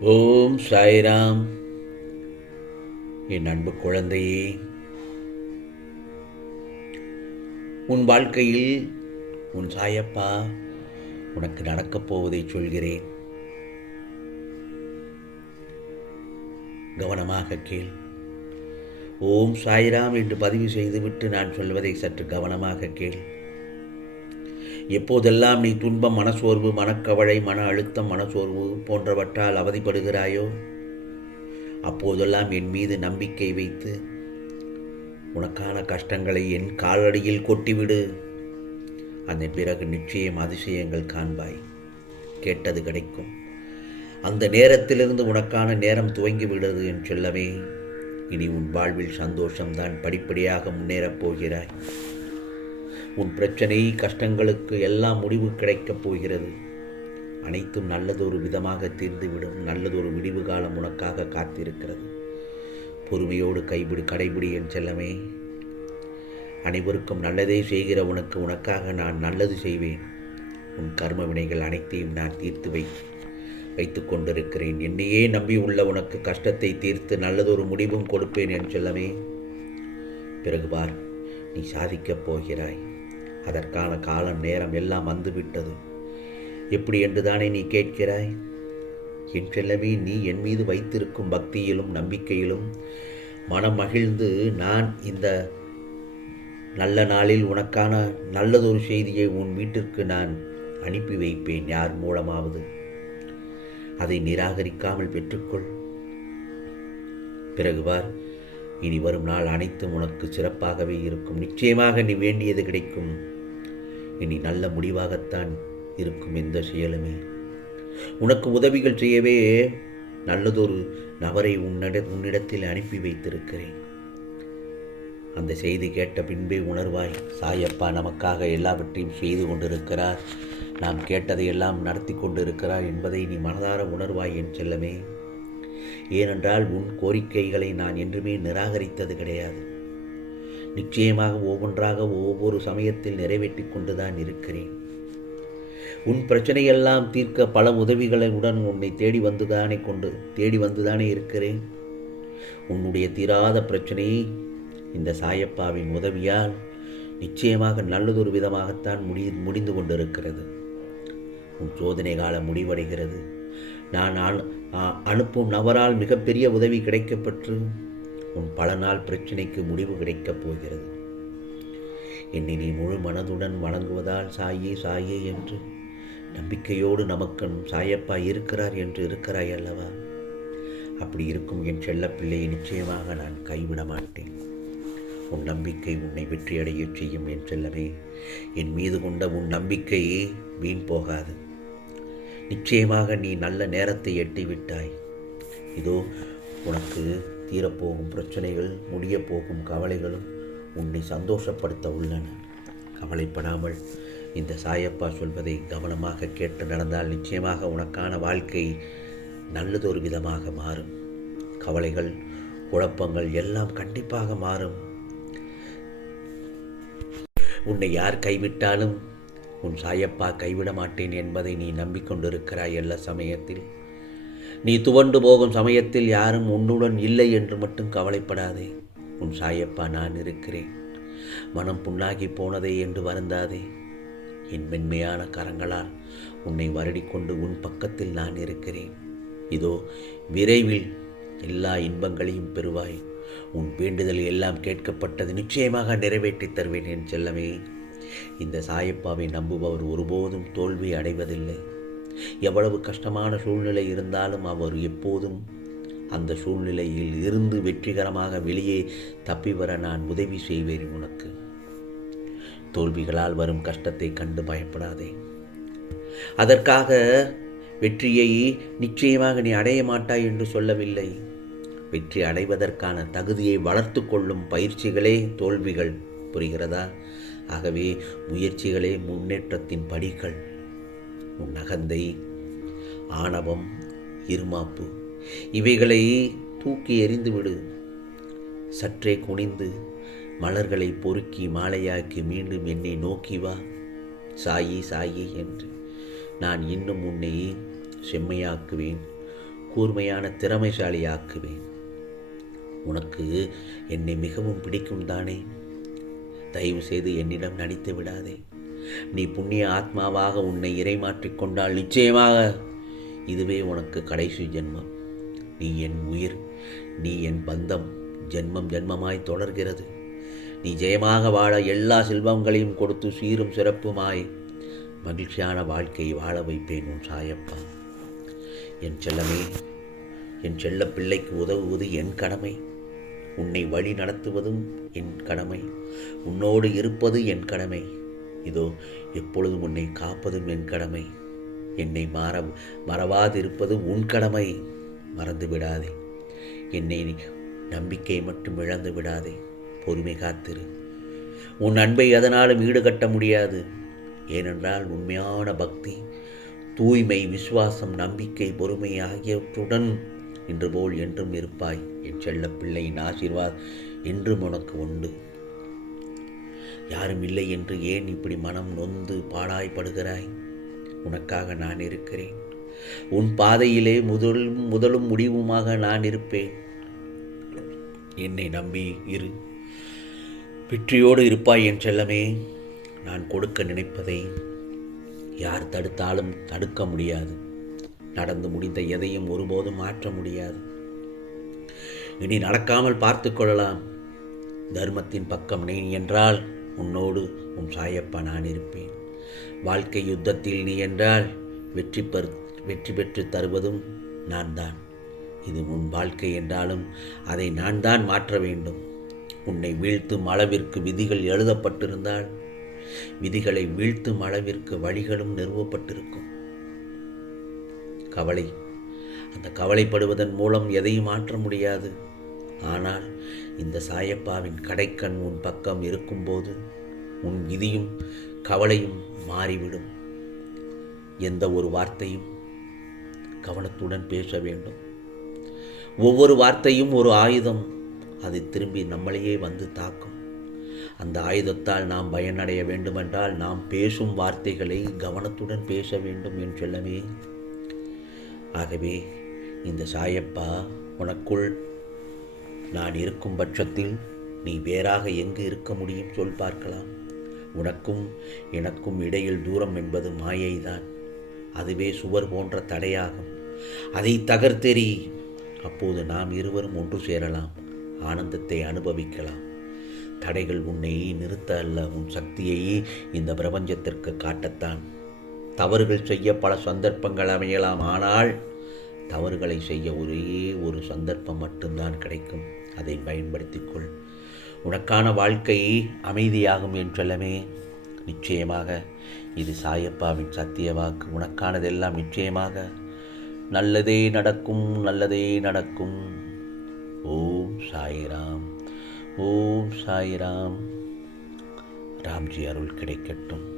ஓம் சாய்ராம். என் அன்பு குழந்தையே உன் வாழ்க்கையில் உன் சாயப்பா உனக்கு நடக்கப் போவதை சொல்கிறேன். கவனமாக கேள். ஓம் சாய்ராம் என்று பதிவு செய்துவிட்டு நான் சொல்வதை சற்று கவனமாக கேள். எப்போதெல்லாம் நீ துன்பம் மனசோர்வு மனக்கவலை மன அழுத்தம் மனசோர்வு போன்றவற்றால் அவதிப்படுகிறாயோ? அப்போதெல்லாம் என் மீது நம்பிக்கை வைத்து உனக்கான கஷ்டங்களை என் காலடியில் கொட்டிவிடு. அதன் பிறகு நிச்சயம் அதிசயங்கள் காண்பாய். கேட்டது கிடைக்கும். அந்த நேரத்திலிருந்து உனக்கான நேரம் துவங்கிவிடுது என் சொல்லவே இனி உன் வாழ்வில் சந்தோஷம்தான் படிப்படியாக முன்னேறப் போகிறாய். உன் பிரச்சனை கஷ்டங்களுக்கு எல்லாம் முடிவு கிடைக்கப் போகிறது. அனைத்தும் நல்லதொரு விதமாக தீர்ந்துவிடும். நல்லதொரு விடிவு காலம் உனக்காக காத்திருக்கிறது. பொறுமையோடு கைபிடி கடைபிடி என் செல்லமே. அனைவருக்கும் நல்லதே செய்கிற உனக்கு உனக்காக நான் நல்லது செய்வேன். உன் கர்ம வினைகள் அனைத்தையும் நான் தீர்த்து வை வைத்து கொண்டிருக்கிறேன். என்னையே நம்பி உள்ள உனக்கு கஷ்டத்தை தீர்த்து நல்லதொரு முடிவும் கொடுப்பேன் என் செல்லமே. பிறகு பார் நீ சாதிக்கப் போகிறாய். அதற்கான காலம் நேரம் எல்லாம் வந்துவிட்டது. எப்படி என்று தானே நீ கேட்கிறாய்? என் செல்லவே நீ என் மீது வைத்திருக்கும் பக்தியிலும் நம்பிக்கையிலும் மனம் மகிழ்ந்து நான் இந்த நல்ல நாளில் உனக்கான நல்லதொரு செய்தியை உன் வீட்டிற்கு நான் அனுப்பி வைப்பேன். யார் மூலமாவது? அதை நிராகரிக்காமல் பெற்றுக்கொள். பிறகு பார் இனி வரும் நாள் அனைத்தும் உனக்கு சிறப்பாகவே இருக்கும். நிச்சயமாக நீ வேண்டியது கிடைக்கும். இனி நல்ல முடிவாகத்தான் இருக்கும் எந்த செயலுமே. உனக்கு உதவிகள் செய்யவே நல்லதொரு நபரை உன்னிட உன்னிடத்தில் அனுப்பி வைத்திருக்கிறேன். அந்த செய்தி கேட்ட பின்பே உணர்வாய் சாயப்பா நமக்காக எல்லாவற்றையும் செய்து கொண்டிருக்கிறார். நாம் கேட்டதையெல்லாம் நடத்தி கொண்டிருக்கிறார் என்பதை நீ மனதார உணர்வாய் என் செல்லமே. ஏனென்றால் உன் கோரிக்கைகளை நான் என்றுமே நிராகரித்தது கிடையாது. நிச்சயமாக ஒவ்வொன்றாக ஒவ்வொரு சமயத்தில் நிறைவேற்றி கொண்டுதான் இருக்கிறேன். உன் பிரச்சனையெல்லாம் தீர்க்க பல உதவிகளுடன் உன்னை தேடி வந்துதானே கொண்டு தேடி வந்துதானே இருக்கிறேன். உன்னுடைய தீராத பிரச்சனையை இந்த சாயப்பாவின் உதவியால் நிச்சயமாக நல்லதொரு விதமாகத்தான் முடி முடிந்து கொண்டிருக்கிறது. உன் சோதனை காலம் முடிவடைகிறது. நான் அனுப்பும் நபரால் மிகப்பெரிய உதவி கிடைக்கப்பெற்று உன் பல நாள் பிரச்சனைக்கு முடிவு கிடைக்கப் போகிறது. என்னை நீ முழு மனதுடன் வணங்குவதால் சாயே சாயே என்று நம்பிக்கையோடு நமக்கும் சாயப்பா இருக்கிறார் என்று இருக்கிறாய் அல்லவா? அப்படி இருக்கும் என் செல்லப்பிள்ளையை நிச்சயமாக நான் கைவிட மாட்டேன். உன் நம்பிக்கை உன்னை வெற்றியடையச் செய்யும் என் செல்லமே. என் மீது கொண்ட உன் நம்பிக்கையே வீண் போகாது. நிச்சயமாக நீ நல்ல நேரத்தை எட்டிவிட்டாய். இதோ உனக்கு தீரப்போகும் பிரச்சனைகள் முடியப்போகும் கவலைகளும் உன்னை சந்தோஷப்படுத்த உள்ளன. கவலைப்படாமல் இந்த சாயப்பா சொல்வதை கவனமாக கேட்டு நடந்தால் நிச்சயமாக உனக்கான வாழ்க்கை நல்லதொரு விதமாக மாறும். கவலைகள் குழப்பங்கள் எல்லாம் கண்டிப்பாக மாறும். உன்னை யார் கைவிட்டாலும் உன் சாயப்பா கைவிட மாட்டேன் என்பதை நீ நம்பிக்கொண்டிருக்கிறாய் எல்லா சமயத்தில். நீ துவண்டு போகும் சமயத்தில் யாரும் உன்னுடன் இல்லை என்று மட்டும் கவலைப்படாதே. உன் சாயப்பா நான் இருக்கிறேன். மனம் புண்ணாகி போனதே என்று வருந்தாதே. என் மென்மையான கரங்களால் உன்னை வருடிக்கொண்டு உன் பக்கத்தில் நான் இருக்கிறேன். இதோ விரைவில் எல்லா இன்பங்களையும் பெறுவாய். உன் வேண்டுதல் எல்லாம் கேட்கப்பட்டது நிச்சயமாக நிறைவேற்றித் தருவேன் என் செல்லமே. இந்த சாயப்பாவை நம்புபவர் ஒருபோதும் தோல்வி அடைவதில்லை. எவ்வளவு கஷ்டமான சூழ்நிலை இருந்தாலும் அவர் எப்போதும் அந்த சூழ்நிலையில் இருந்து வெற்றிகரமாக வெளியே தப்பி வர நான் உதவி செய்வேன் உனக்கு. தோல்விகளால் வரும் கஷ்டத்தை கண்டு பயப்படாதே. அதற்காக வெற்றியை நிச்சயமாக நீ அடைய மாட்டாய் என்று சொல்லவில்லை. வெற்றி அடைவதற்கான தகுதியை வளர்த்து கொள்ளும் பயிற்சிகளே தோல்விகள். புரிகிறதா? ஆகவே முயற்சிகளே முன்னேற்றத்தின் படிகள். உன் அகந்தை ஆணவம் இருமாப்பு இவைகளை தூக்கி எறிந்துவிடு. சற்றே குனிந்து மலர்களை பொறுக்கி மாலையாக்கி மீண்டும் என்னை நோக்கி வா. சாயி சாயி என்று நான் இன்னும் உன்னை செம்மையாக்குவேன் கூர்மையான திறமைசாலியாக்குவேன். உனக்கு என்னை மிகவும் பிடிக்கும் தானே? தயவு செய்து என்னிடம் நடித்து விடாதே. நீ புண்ணிய ஆத்மாவாக உன்னை இறைமாற்றிக் கொண்டால் நிச்சயமாக இதுவே உனக்கு கடைசி ஜென்மம். நீ என் உயிர் நீ என் பந்தம் ஜென்மம் ஜென்மமாய் தொடர்கிறது. நீ ஜெயமாக வாழ எல்லா செல்வங்களையும் கொடுத்து சீரும் சிறப்புமாய் மகிழ்ச்சியான வாழ்க்கையை வாழ வைப்பேன் உன் சாயப்பா. என் செல்லமே என் செல்ல பிள்ளைக்கு உதவுவது என் கடமை. உன்னை வழி நடத்துவதும் என் கடமை. உன்னோடு இருப்பது என் கடமை. இதோ எப்பொழுதும் உன்னை காப்பதும் என் கடமை. என்னை மாற மறவாதிருப்பதும் உன் கடமை. மறந்து விடாதே. என்னை நம்பிக்கை மட்டும் இழந்து விடாதே. பொறுமை காத்திரு. உன் அன்பை அதனாலும் ஈடுகட்ட முடியாது. ஏனென்றால் உண்மையான பக்தி தூய்மை விசுவாசம் நம்பிக்கை பொறுமை ஆகியவற்றுடன் இன்று போல் என்றும் இருப்பாய். என் செல்ல பிள்ளையின் ஆசீர்வாத் என்றும் உனக்கு உண்டு. யாரும் இல்லை என்று ஏன் இப்படி மனம் நொந்து பாடாய்ப்படுகிறாய்? உனக்காக நான் இருக்கிறேன். உன் பாதையிலே முதலும் முதலும் முடிவுமாக நான் இருப்பேன். என்னை நம்பி இரு. வெற்றியோடு இருப்பாய் என் செல்லமே. நான் கொடுக்க நினைப்பதை யார் தடுத்தாலும் தடுக்க முடியாது. நடந்து முடிந்த எதையும் ஒருபோதும் மாற்ற முடியாது. இனி நடக்காமல் பார்த்து கொள்ளலாம். தர்மத்தின் பக்கம் நீ என்றால் உன்னோடு உன் சாயப்பா நான் இருப்பேன். வாழ்க்கை யுத்தத்தில் நீ என்றால் வெற்றி பெற் வெற்றி பெற்று தருவதும் நான் தான் இது உன் வாழ்க்கை என்றாலும் அதை நான் தான் மாற்ற வேண்டும். உன்னை வீழ்த்தும் அளவிற்கு விதிகள் எழுதப்பட்டிருந்தால் விதிகளை வீழ்த்தும் அளவிற்கு வழிகளும் நிறுவப்பட்டிருக்கும். கவலை அந்த கவலைப்படுவதன் மூலம் எதையும் மாற்ற முடியாது. ஆனால் இந்த சாயப்பாவின் கடைக்கண் உன் பக்கம் இருக்கும்போது உன் விதியும் கவலையும் மாறிவிடும். எந்த ஒரு வார்த்தையும் கவனத்துடன் பேச வேண்டும். ஒவ்வொரு வார்த்தையும் ஒரு ஆயுதம். அது திரும்பி நம்மளையே வந்து தாக்கும். அந்த ஆயுதத்தால் நாம் பயனடைய வேண்டுமென்றால் நாம் பேசும் வார்த்தைகளை கவனத்துடன் பேச வேண்டும் என்று சொல்லவே ஆகவே இந்த சாயப்பா உனக்குள் நான் இருக்கும் பட்சத்தில் நீ வேறாக எங்கு இருக்க முடியும் சொல் பார்க்கலாம். உனக்கும் எனக்கும் இடையில் தூரம் என்பது மாயைதான். அதுவே சுவர் போன்ற தடையாகும். அதை தகர்த்தெறி அப்போது நாம் இருவரும் ஒன்று சேரலாம். ஆனந்தத்தை அனுபவிக்கலாம். தடைகள் உன்னை நிறுத்த அல்ல உன் சக்தியை இந்த பிரபஞ்சத்திற்கு காட்டத்தான். தவறுகள் செய்ய பல சந்தர்ப்பங்கள் அமையலாம். ஆனால் தவறுகளை செய்ய ஒரே ஒரு சந்தர்ப்பம் மட்டும்தான் கிடைக்கும். அதை பயன்படுத்திக்கொள். உனக்கான வாழ்க்கை அமைதியாகும் என்றெல்லாமே நிச்சயமாக இது சாயப்பாவின் சத்திய வாக்கு. உனக்கானதெல்லாம் நிச்சயமாக. நல்லதே நடக்கும் நல்லதே நடக்கும். ஓம் சாய்ராம். ஓம் சாய்ராம். ராம்ஜி அருள் கிடைக்கட்டும்.